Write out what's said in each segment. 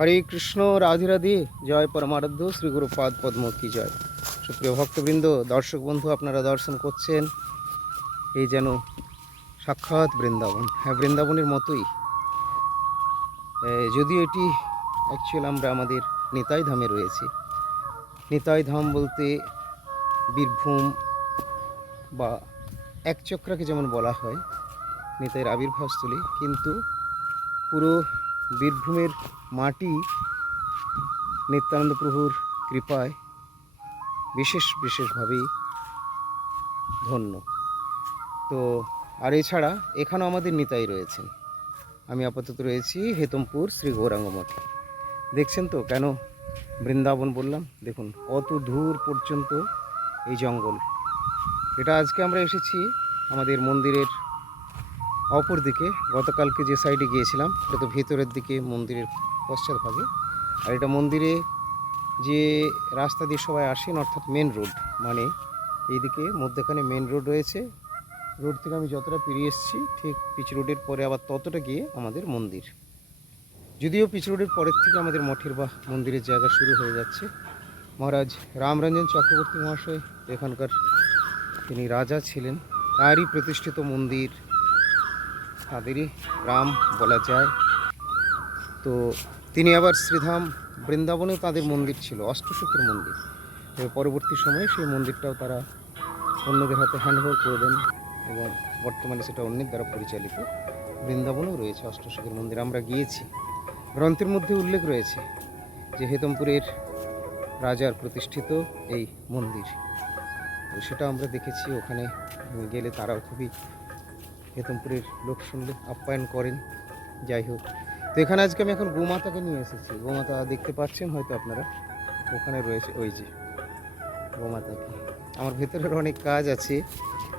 হরে কৃষ্ণ, রাধে রাধে, জয় পরমারাধ্য, শ্রী গুরুপাদ পদ্ম কি জয়। সুপ্রিয় ভক্তবৃন্দ, দর্শক বন্ধু, আপনারা দর্শন করছেন এই যেন সাক্ষাৎ বৃন্দাবন। হ্যাঁ বৃন্দাবনের মতোই। যদিও এটি অ্যাকচুয়াল আমরা আমাদের নিতাই ধামে রয়েছি। নিতাই ধাম বলতে বীরভূম বা এক চক্রাকে যেমন বলা হয়, নিতাইয়ের আবির্ভাবস্থলী কিন্তু পুরো বীরভূমের মাটি নিত্যানন্দ প্রভুর কৃপায় বিশেষ বিশেষভাবেই ধন্য। তো আর এছাড়া এখানেও আমাদের নিতাই রয়েছেন। আমি আপাতত রয়েছি হেতমপুর শ্রী গৌরাঙ্গ মঠে। দেখছেন তো কেন বৃন্দাবন বললাম? দেখুন, অত দূর পর্যন্ত এই জঙ্গল। এটা আজকে আমরা এসেছি আমাদের মন্দিরের অপর দিকে গতকালকে যে সাইডে গিয়েছিলাম, এটা তো ভেতরের দিকে মন্দিরের পশ্চাৎভাগে আর এটা মন্দিরে যে রাস্তা দিয়ে সবাই আসেন, অর্থাৎ মেন রোড মানে এইদিকে মধ্যখানে মেন রোড রয়েছে। রোড থেকে আমি যতটা পেরিয়ে এসেছি, ঠিক পিচ রোডের পরে আবার ততটা গিয়ে আমাদের মন্দির। যদিও পিচ রোডের পরের থেকে আমাদের মঠের বা মন্দিরের জায়গা শুরু হয়ে যাচ্ছে। মহারাজ রামরঞ্জন চক্রবর্তী মহাশয়, এখানকার তিনি রাজা ছিলেন। তারই প্রতিষ্ঠিত মন্দির, তাদেরই রাম বলা যায়। তো তিনি আবার শ্রীধাম বৃন্দাবনে তাদের মন্দির ছিল, অষ্টসুখের মন্দির। পরবর্তী সময়ে সেই মন্দিরটাও তারা অন্যদের হাতে হ্যান্ডওভার করে দেন এবং বর্তমানে সেটা অন্যের দ্বারা পরিচালিত বৃন্দাবনেও রয়েছে অষ্টসুখের মন্দির। আমরা গিয়েছি। গ্রন্থের মধ্যে উল্লেখ রয়েছে যে হেতমপুরের রাজার প্রতিষ্ঠিত এই মন্দির। সেটা আমরা দেখেছি, ওখানে গেলে তারাও খুবই হেতমপুরের লোক শুনলে আপ্যায়ন করেন। যাই হোক তো এখানে আজকে আমি এখন গোমাতাকে নিয়ে এসেছি। গোমাতা দেখতে পাচ্ছেন হয়তো আপনারা? ওখানে রয়েছে ওই যে গোমাতাকে। আমার ভেতরের অনেক কাজ আছে,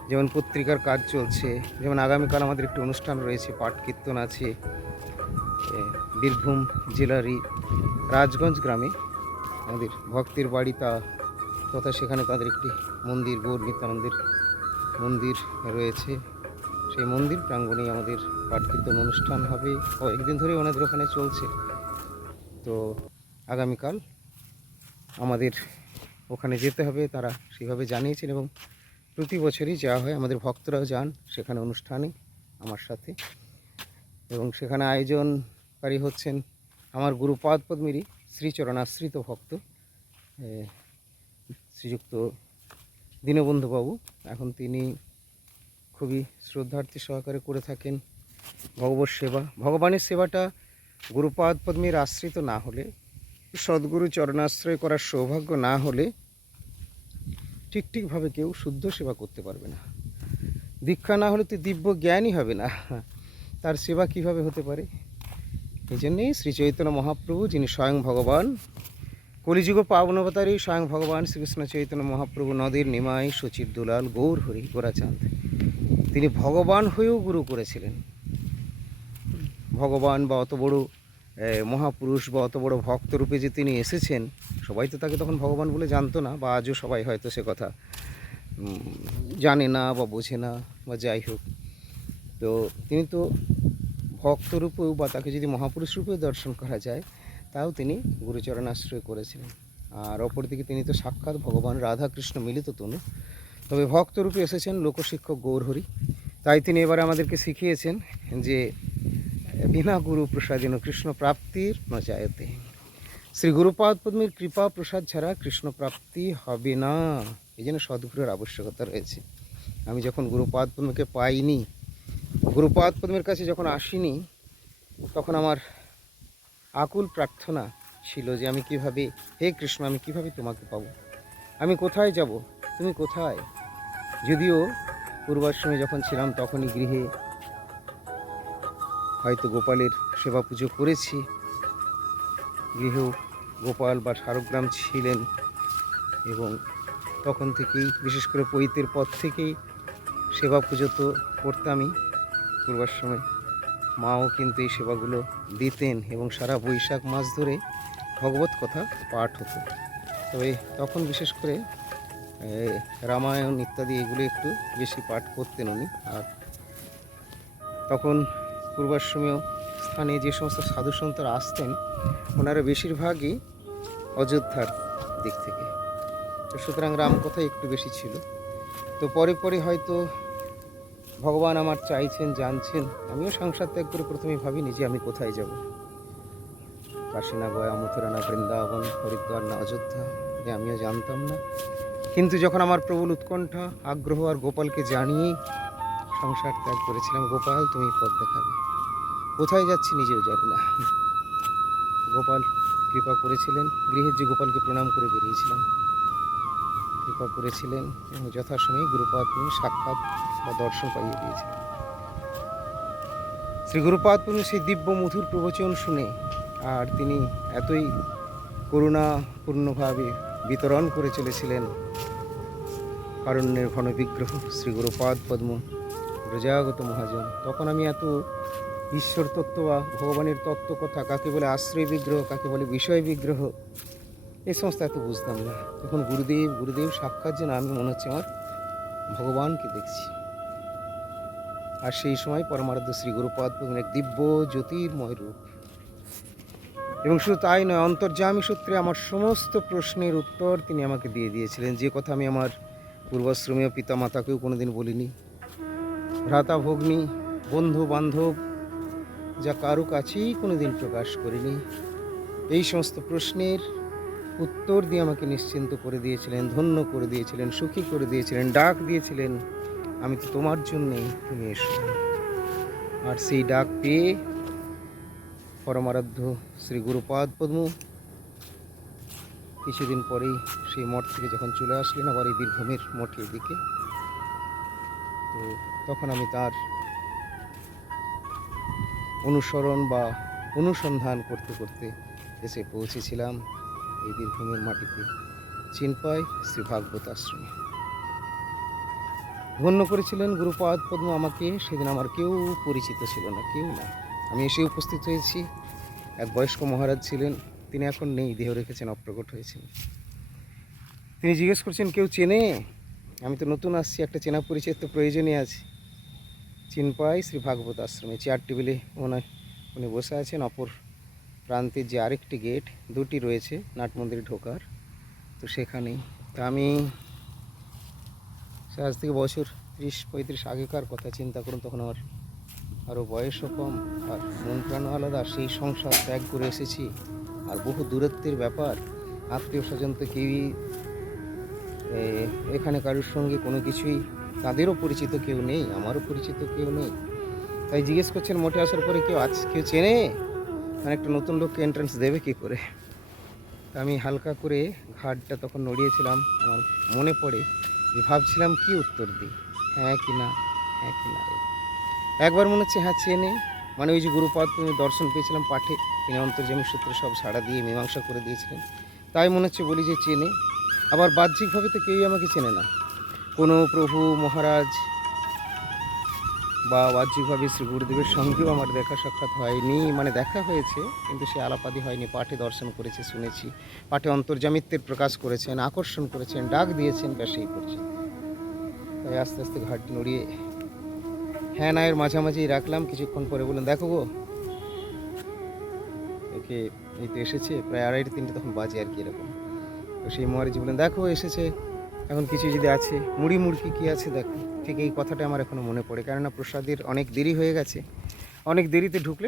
যেমন পত্রিকার কাজ চলছে, যেমন আগামীকাল আমাদের একটি অনুষ্ঠান রয়েছে, পাঠ কীর্তন আছে বীরভূম জেলারই রাজগঞ্জ গ্রামে। আমাদের ভক্তের বাড়ি তা তথা সেখানে তাদের একটি মন্দির, গৌর নিত্যানন্দের মন্দির রয়েছে। সেই মন্দির প্রাঙ্গণেই আমাদের পাঠ কীর্তন অনুষ্ঠান হবে। কয়েকদিন ধরে ওনাদের ওখানে চলছে। তো আগামীকাল আমাদের ওখানে যেতে হবে, তারা সেভাবে জানিয়েছেন এবং প্রতি বছরই যাওয়া হয়। আমাদের ভক্তরাও যান সেখানে অনুষ্ঠানে আমার সাথে। এবং সেখানে আয়োজনকারী হচ্ছেন আমার গুরুপাদ পদ্মেরই শ্রীচরণাশ্রিত ভক্ত শ্রীযুক্ত দীনবন্ধুবাবু। এখন তিনি খুবই শ্রদ্ধার্থী সহকারে করে থাকেন ভগবত সেবা। ভগবানের সেবাটা গুরুপাদ পদ্মের আশ্রিত না হলে, সদ্গুরু চরণাশ্রয় করার সৌভাগ্য না হলে ঠিক ঠিকভাবে কেউ শুদ্ধ সেবা করতে পারবে না। দীক্ষা না হলে তো দিব্য জ্ঞানই হবে না। তার সেবা কীভাবে হতে পারে? এই জন্যেই শ্রী চৈতন্য মহাপ্রভু, যিনি স্বয়ং ভগবান, কলিযুগ পাবনবতারী স্বয়ং ভগবান শ্রীকৃষ্ণ চৈতন্য মহাপ্রভু নদীর নিমাই, সচির দুলাল, গৌর হরি গোরাচাঁদ তিনি ভগবান হয়েও গুরু করেছিলেন। ভগবান বা অত বড় মহাপুরুষ বা অত বড় ভক্তরূপে যে তিনি এসেছেন, সবাই তো তাকে তখন ভগবান বলে জানতো না, বা আজও সবাই হয়তো সে কথা জানে না বা বোঝে না, বা যাই হোক। তো তিনি তো ভক্তরূপেও বা তাকে যদি মহাপুরুষ রূপেও দর্শন করা যায়, তাও তিনি গুরুচরণ আশ্রয় করেছিলেন। আর অপরদিকে তিনি তো সাক্ষাৎ ভগবান রাধাকৃষ্ণ মিলিত তনু তবে ভক্তরূপে এসেছেন লোকশিক্ষক গৌরহরি। তাই তিনি এবারে আমাদেরকে শিখিয়েছেন যে, বিনা গুরু প্রসাদিন কৃষ্ণ প্রাপ্তির নজায়তে শ্রী গুরুপাদ পদ্মের কৃপা প্রসাদ ছাড়া কৃষ্ণ প্রাপ্তি হবে না। এই জন্য সদ্গুরুর আবশ্যকতা রয়েছে। আমি যখন গুরুপাদ পদ্মকে পাইনি, গুরুপাদ পদ্মের কাছে যখন আসিনি, তখন আমার আকুল প্রার্থনা ছিল যে আমি কীভাবে, হে কৃষ্ণ, আমি কীভাবে তোমাকে পাবো? আমি কোথায় যাব? তুমি কোথায়? যদিও পূর্বাশ্রমে যখন ছিলাম তখনই গৃহে হয়তো গোপালের সেবা পুজো করেছি। গৃহেও গোপাল বা শারগ্রাম ছিলেন এবং তখন থেকেই, বিশেষ করে পৈতের পর থেকেই সেবা পুজো তো করতামই। পূর্বাশ্রমে মাও কিন্তু এই সেবাগুলো দিতেন এবং সারা বৈশাখ মাস ধরে ভগবত কথা পাঠ হতো। তবে তখন বিশেষ করে রামায়ণ ইত্যাদি এগুলো একটু বেশি পাঠ করতেন উনি। আর তখন পূর্বাশ্রমেও স্থানে যে সমস্ত সাধু সন্তরা আসতেন, ওনারা বেশিরভাগই অযোধ্যার দিক থেকে। তো সুতরাং রাম কথা একটু বেশি ছিল। তো পরে পরে হয়তো ভগবান আমার চাইছেন, জানছেন, আমিও সংসার ত্যাগ করে প্রথমে ভাবিনি যে আমি কোথায় যাব? কাশী না গয়া মথুরা না বৃন্দাবন, হরিদ্বার, না অযোধ্যা যে আমিও জানতাম না। কিন্তু যখন আমার প্রবল উৎকণ্ঠা, আগ্রহ আর গোপালকে জানিয়ে সংসার ত্যাগ করেছিলাম, গোপাল তুমি পথ দেখাবে। কোথায় যাচ্ছি নিজেও জানি না। গোপাল কৃপা করেছিলেন, গৃহের যে গোপালকে প্রণাম করে বেরিয়েছিলাম। কৃপা করেছিলেন এবং যথাসময়ে গুরুপাদ সাক্ষাৎ বা দর্শন পাইয়ে দিয়েছিলেন। শ্রী গুরুপাদ সেই দিব্য মধুর প্রবচন শুনে আর তিনি এতই করুণাপূর্ণভাবে বিতরণ করে চলেছিলেন কারণ্যের ঘন বিগ্রহ শ্রী গুরুপাদ পদ্ম ব্রজাগত মহাজন। তখন আমি এত ঈশ্বর তত্ত্ব বা ভগবানের তত্ত্ব কথা কাকে বলে আশ্রয় বিগ্রহ, কাকে বলে বিষয় বিগ্রহ এই সমস্ত এত বুঝতাম না। তখন গুরুদেব গুরুদেব সাক্ষাৎ যেন আমি মনে হচ্ছে আমার ভগবানকে দেখছি। আর সেই সময় পরমারাধ্য শ্রী গুরুপাদ পদ্মের এক দিব্য জ্যোতির্ময় রূপ। এবং শুধু তাই নয়, অন্তর্যামী সূত্রে আমার সমস্ত প্রশ্নের উত্তর তিনি আমাকে দিয়ে দিয়েছিলেন। যে কথা আমি আমার পূর্বাশ্রমীয় পিতা মাতাকেও কোনোদিন বলিনি। ভ্রাতা, ভগ্নী, বন্ধু, বান্ধব, যা কারও কাছেই কোনোদিন প্রকাশ করিনি। এই সমস্ত প্রশ্নের উত্তর দিয়ে আমাকে নিশ্চিন্ত করে দিয়েছিলেন, ধন্য করে দিয়েছিলেন, সুখী করে দিয়েছিলেন, ডাক দিয়েছিলেন, আমি তো তোমার জন্যেই তুমি এসো। আর সেই ডাক পেয়ে পরমারাধ্য শ্রী গুরুপাদ পদ্ম কিছুদিন পরেই সেই মঠ থেকে যখন চলে আসলেন, আবার এই বীরভূমের মঠের দিকে। তো তখন আমি তার অনুসরণ বা অনুসন্ধান করতে করতে এসে পৌঁছেছিলাম এই বীরভূমের মাটিতে, চিনপাই শ্রী ভাগবত আশ্রমে। ধন্য করেছিলেন গুরুপাদ পদ্ম আমাকে, সেদিন আমার কেউ পরিচিত ছিল না, কেউ না আমি এসে উপস্থিত হয়েছি। এক বয়স্ক মহারাজ ছিলেন তিনি এখন নেই, দেহ রেখেছেন, অপ্রকট হয়েছেন। তিনি জিজ্ঞেস করছেন, কেউ চেনে? আমি তো নতুন আসছি, একটা চেনা পরিচয় তো প্রয়োজনই আছে। চিনপাই শ্রী ভাগবত আশ্রমে। চেয়ার টেবিলে ওনার উনি বসে আছেন। অপর প্রান্তের যে আরেকটি গেট, দুটি রয়েছে, নাট মন্দিরে ঢোকার। তো সেখানেই। তা আমি আজ থেকে বছর ত্রিশ, পঁয়ত্রিশ আগেকার কথা। চিন্তা করুন, তখন আমার আরও বয়সও কম। আর মন প্রাণও আলাদা সেই সংসার ত্যাগ করে এসেছি। আর বহু দূরত্বের ব্যাপার। আত্মীয় স্বজন তো কেউই এখানে কারোর সঙ্গে কোনো কিছুই, তাদেরও পরিচিত কেউ নেই, আমারও পরিচিত কেউ নেই। তাই জিজ্ঞেস করছেন, মোটে আসার পরে কেউ আজ, কেউ চেনে? মানে একটা নতুন লোককে এন্ট্রান্স দেবে কী করে? আমি হালকা করে ঘাটটা তখন নড়িয়েছিলাম, আমার মনে পড়ে, যে ভাবছিলাম, কি উত্তর দিই? হ্যাঁ কি না? হ্যাঁ কি না একবার মনে হচ্ছে হ্যাঁ চেনে। মানে ওই যে গুরুপাদ দর্শন পেয়েছিলাম পাঠে। তিনি অন্তর্জামী সূত্রে সব সাড়া দিয়ে মীমাংসা করে দিয়েছিলেন। তাই মনে হচ্ছে বলি যে চেনে। আবার বাহ্যিকভাবে তো কেউই আমাকে চেনে না। কোনো প্রভু, মহারাজ বা বাহ্যিকভাবে শ্রী গুরুদেবের সঙ্গেও আমার দেখা সাক্ষাৎ হয়নি। মানে দেখা হয়েছে, কিন্তু সে আলাপাদি হয়নি। পাঠে দর্শন করেছে, শুনেছি। পাঠে অন্তর্জামিত্বের প্রকাশ করেছেন, আকর্ষণ করেছেন, ডাক দিয়েছেন, ব্যাস এই করছেন তাই আস্তে আস্তে ঘাট নড়িয়ে হ্যাঁ নায়ের মাঝামাঝি রাখলাম। কিছুক্ষণ পরে বললেন, দেখো গো একে এই তো এসেছে। প্রায় আড়াইটে তিনটে তখন বাজে আর কি এরকম। তো সেই মহারাজি বললেন, দেখো, এসেছে। এখন কিছু যদি আছে, মুড়ি, মুড়কি কি আছে দেখো। ঠিক এই কথাটা আমার এখনও মনে পড়ে। কেননা প্রসাদের অনেক দেরি হয়ে গেছে। অনেক দেরিতে ঢুকলে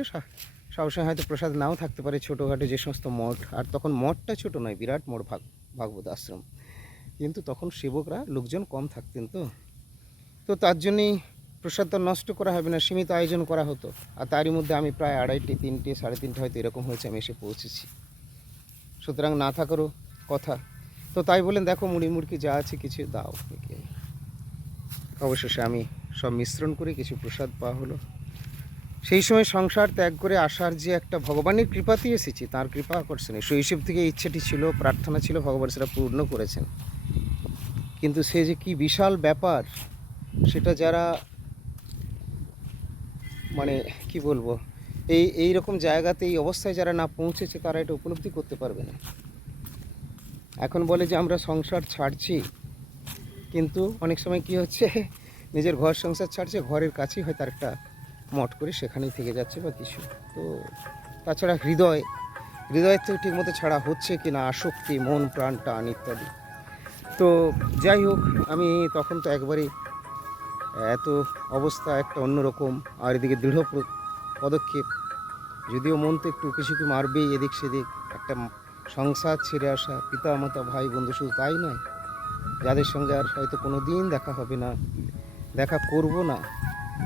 সবসময় হয়তো প্রসাদ নাও থাকতে পারে ছোটোখাটো যে সমস্ত মঠ। আর তখন মঠটা ছোট নয়, বিরাট মঠ ভাগ, ভাগবত আশ্রম। কিন্তু তখন সেবকরা লোকজন কম থাকতেন তো। তো তার জন্যেই প্রসাদ তো নষ্ট করা হবে না, সীমিত আয়োজন করা হতো। আর তারই মধ্যে আমি প্রায় আড়াইটে, তিনটে, সাড়ে তিনটে হয়তো এরকম হয়েছে, আমি এসে পৌঁছেছি। সুতরাং না থাকারও কথা। তো তাই বলেন দেখো মুড়ি, মুড়কি যা আছে কিছু দাও অবশেষে আমি সব মিশ্রণ করে কিছু প্রসাদ পাওয়া হলো। সেই সময় সংসার ত্যাগ করে আসার যে একটা ভগবানের কৃপাতেই এসেছি, তার কৃপা আকর্ষণে। শৈশব থেকে ইচ্ছেটি ছিল, প্রার্থনা ছিল, ভগবান সেটা পূর্ণ করেছেন। কিন্তু সে যে কি বিশাল ব্যাপার, সেটা যারা মানে কি বলব, এই এই রকম জায়গাতে এই অবস্থায় যারা না পৌঁছেছে, তারা এটা উপলব্ধি করতে পারবে না। এখন বলে যে আমরা সংসার ছাড়ছি, কিন্তু অনেক সময় কি হচ্ছে, নিজের ঘর সংসার ছাড়ছে, ঘরের কাছেই হয়তো একটা মঠ করে সেখানেই থেকে যাচ্ছে বা কিছু। তো তাছাড়া হৃদয় হৃদয়ের থেকে ঠিকমতো ছাড়া হচ্ছে কি না, আসক্তি, মন, প্রাণ টান ইত্যাদি। তো যাই হোক, আমি তখন তো একবারেই এত অবস্থা একটা অন্যরকম, আর এদিকে দৃঢ় পদক্ষেপ। যদিও মন তো একটু কিছু মারবেই এদিক সেদিক। একটা সংসার ছেড়ে আসা পিতা মাতা ভাই, বন্ধু শুধু তাই নয়, যাদের সঙ্গে আর হয়তো কোনো দিন দেখা হবে না, দেখা করব না,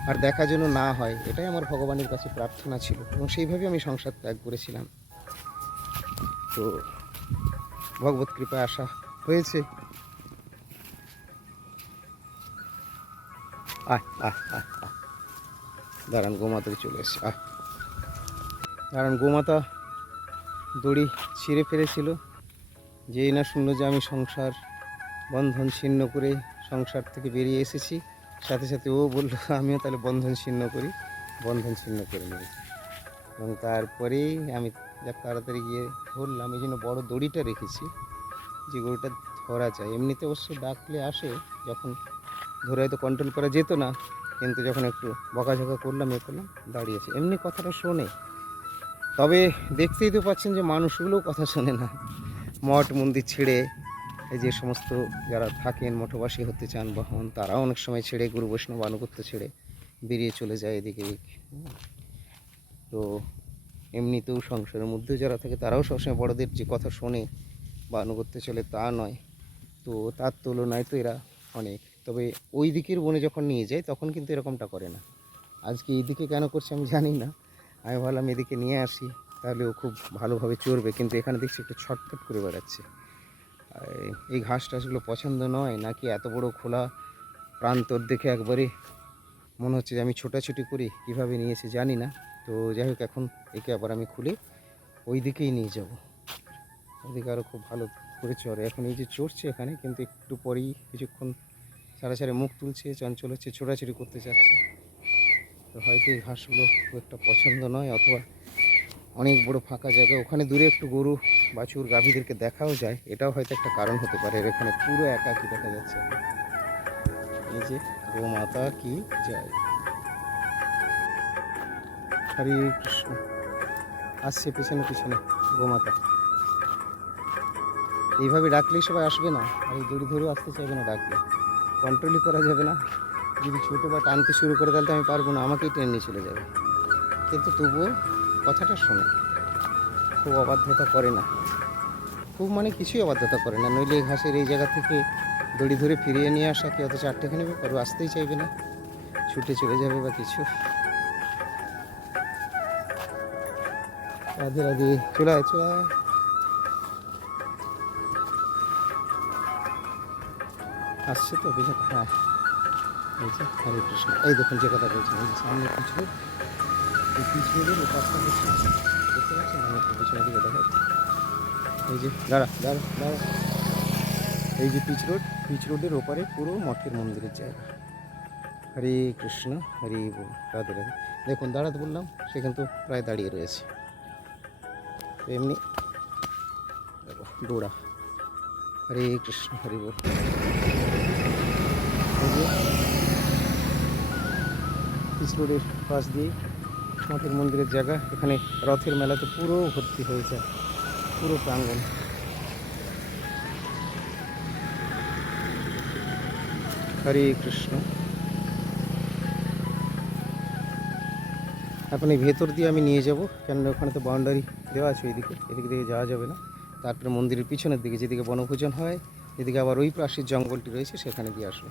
আর দেখা যেন না হয়, এটাই আমার ভগবানের কাছে প্রার্থনা ছিল, এবং সেইভাবে আমি সংসার ত্যাগ করেছিলাম। তো ভগবত কৃপায় আসা হয়েছে। আয় আয় আয় দাঁড়ান গোমাতায় চলে এসছে। আয়। দাঁড়ান, গোমাতা দড়ি ছিঁড়ে ফেলেছিল। যেই না শুনলো যে আমি সংসার বন্ধন ছিন্ন করে সংসার থেকে বেরিয়ে এসেছি, সাথে সাথে ও বলল, আমিও তাহলে বন্ধন ছিন্ন করি, বন্ধন ছিন্ন করে নিয়েছি এবং তারপরেই আমি যা তাড়াতাড়ি গিয়ে ধরলাম, এই জন্য বড়ো দড়িটা রেখেছি, যে গরুটা ধরা যায়। এমনিতে অবশ্য ডাকলে আসে, যখন ধরে হয়তো কন্ট্রোল করা যেত না। কিন্তু যখন একটু বকাঝকা করলাম, এ করলাম, দাঁড়িয়েছে। এমনি কথাটা শোনে। তবে দেখতেই তো পাচ্ছেন যে মানুষগুলোও কথা শোনে না। মঠ মন্দির ছেড়ে এই যে সমস্ত যারা থাকেন, মঠবাসী হতে চান বা হন তারাও অনেক সময় ছেড়ে, গুরু বৈষ্ণব, আনুগত্য ছেড়ে বেরিয়ে চলে যায় এদিকে। তো এমনিতেও সংসারের মধ্যে যারা থাকে, তারাও সবসময় বড়দের যে কথা শোনে বা আনুগত্য চলে তা নয়। তো তার তুলনায় তো এরা অনেক তবে ওই দিকের বনে যখন নিয়ে যায়, তখন কিন্তু এরকমটা করে না। আজকে এই দিকে কেন করছে আমি জানি না। আমি ভাবলাম এদিকে নিয়ে আসি, তাহলে ও খুব ভালোভাবে চড়বে, কিন্তু এখানে দেখছি একটু ছটফট করে বেড়াচ্ছে। এই ঘাস টাসগুলো পছন্দ নয়, নাকি এত বড় খোলা প্রান্তর দেখে একবারে মনে হচ্ছে যে আমি ছোটাছুটি করি, কীভাবে নিয়েছে জানি না। তো যাই হোক, এখন একে আবার আমি খুলে ওই দিকেই নিয়ে যাব। ওদিকে আরও খুব ভালো করে চড়ে। এখন এই যে চড়ছে এখানে, কিন্তু একটু পরেই কিছুক্ষণ সারা সারা মুখ তুলছে, চঞ্চল হচ্ছে, ছোটাছুটি করতে চাচ্ছে। তো হয়তো এই ঘাসগুলো খুব একটা পছন্দ নয়, অথবা অনেক বড় ফাঁকা জায়গা। ওখানে দূরে একটু গরু, বাছুর, গাভীদেরকে দেখাও যায়। এটাও হয়তো একটা কারণ হতে পারে। এর এখানে পুরো একাকি দেখা যাচ্ছে। এই যে গো মাতা কি যায়। হরে কৃষ্ণ। আসছে পিছনে পিছনে, গোমাতা। এইভাবে ডাকলেই সবাই আসবে না। আর এই দড়ি ধরেও আসতে চাইবে না, ডাকলে। কন্ট্রোলই করা যাবে না। যদি ছোটো বা টানতে শুরু করে তাহলে তো আমি পারব না, আমাকেই টেনে নিয়ে চলে যাবে। কিন্তু তবুও কথাটা শোনে, খুব অবাধ্যতা করে না। খুব মানে কিছুই অবাধ্যতা করে না, নইলে ঘাসের এই জায়গা থেকে দড়ি ধরে ফিরিয়ে নিয়ে আসা কি অত চারটেখানি ব্যাপার? ও আসতেই চাইবে না, ছুটে চলে যাবে বা কিছু। রাধে রাধে, চলে আয় চলে আয়। আসছে তো বিশাল হ্যাঁ। এই যে, হরে কৃষ্ণ। এই দেখুন যে কথা বলছেন, এই যে সামনে পিছু এই পিছু এই কাজটা করছে দেখতে পাচ্ছেন? আমি একটু পিছনের দিকে দেখাচ্ছি এই যে, দাঁড়া দাঁড়া দাঁড়া। এই যে পিচ রোড, পিচ রোডের ওপারে পুরো মঠের মন্দিরের জায়গা। হরে কৃষ্ণ, হরে বল, রাধে রাধে। দেখুন দাঁড়াতে বললাম, সে কিন্তু প্রায় দাঁড়িয়ে রয়েছে। এমনি, দেখো ডোরা হরে কৃষ্ণ, হরে বল। রোডের পাশ দিয়ে মঠের মন্দিরের জায়গা, এখানে রথের মেলা তো পুরো ভর্তি হয়ে যায় পুরো প্রাঙ্গণ। হরে কৃষ্ণ। এখন এই ভেতর দিয়ে আমি নিয়ে যাব, কেননা ওখানে তো বাউন্ডারি দেওয়া আছে এইদিকে এদিকে দিকে যাওয়া যাবে না। তারপরে মন্দিরের পিছনের দিকে যেদিকে বনভোজন হয়, এদিকে আবার ওই পাশের জঙ্গলটি রয়েছে, সেখানে দিয়ে আসব।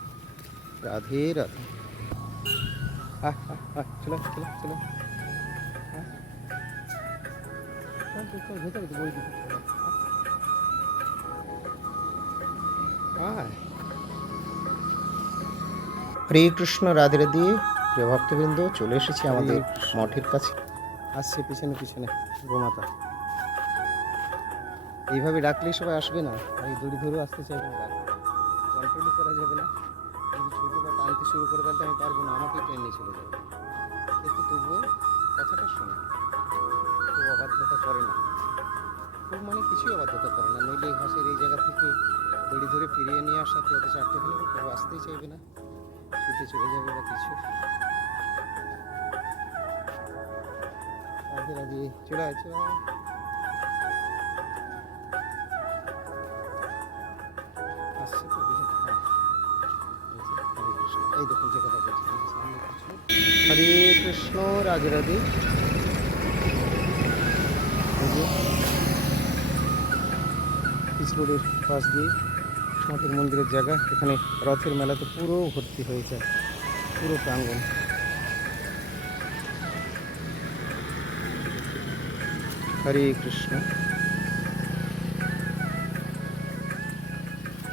রাধে রাধে। চলো চলো চলো। ভেতরে বই। হরে কৃষ্ণ রাধে রাধে। প্রিয় ভক্তবৃন্দ চলে এসেছি আমাদের মঠের কাছে। আসছে পিছনে পিছনে গোমাতা। এইভাবে ডাকলেই সবাই আসবে না? এই দড়ি ধরেও আসতে চাইবে না। কন্ট্রোলই করা যাবে না। যদি বা টানতে শুরু করে তাহলে তো আমি পারব না, আমাকে ট্রেন নিয়ে চলে যাবে। কিন্তু তবুও কথাটা শোনে খুব অবাধ্যতা করে না। খুব মানে কিছুই অবাধ্যতা করে না, নইলে এই ঘাসের এই জায়গা থেকে দড়ি ধরে ফিরিয়ে নিয়ে আসা কি অত হলে কেউ আসতেই চাইবে না? ছুটে চলে যাবে বা কিছু? রাধে চলে আয়। আসছে। এই দেখুন যে কথা বলছি। হরে কৃষ্ণ, রাধে রাধে। রোডের পাশ দিয়ে আমাদের মন্দিরের জায়গা, এখানে রথের মেলাতে পুরো ভর্তি হয়ে যায় পুরো প্রাঙ্গণ। হরে কৃষ্ণ।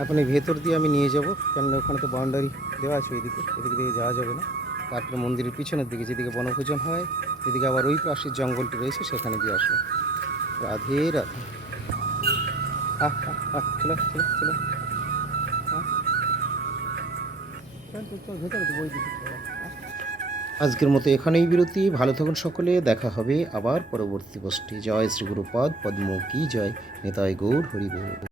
এখন এই ভেতর দিয়ে আমি নিয়ে যাব, কেননা ওখানে তো বাউন্ডারি দেওয়া আছে এদিকে এদিকে দিকে যাওয়া যাবে না। তারপরে মন্দিরের পিছনের দিকে যেদিকে বনভোজন হয়, এদিকে আবার ওই পাশের জঙ্গলটি রয়েছে, সেখানে দিয়ে আসবে। রাধে রাধে। আজকের মতো এখানেই বিরতি। ভালো থাকুন সকলে, দেখা হবে আবার পরবর্তী পোস্টে জয় শ্রী গুরুপদ পদ্ম কি জয় নেতায় গৌর হরিবোল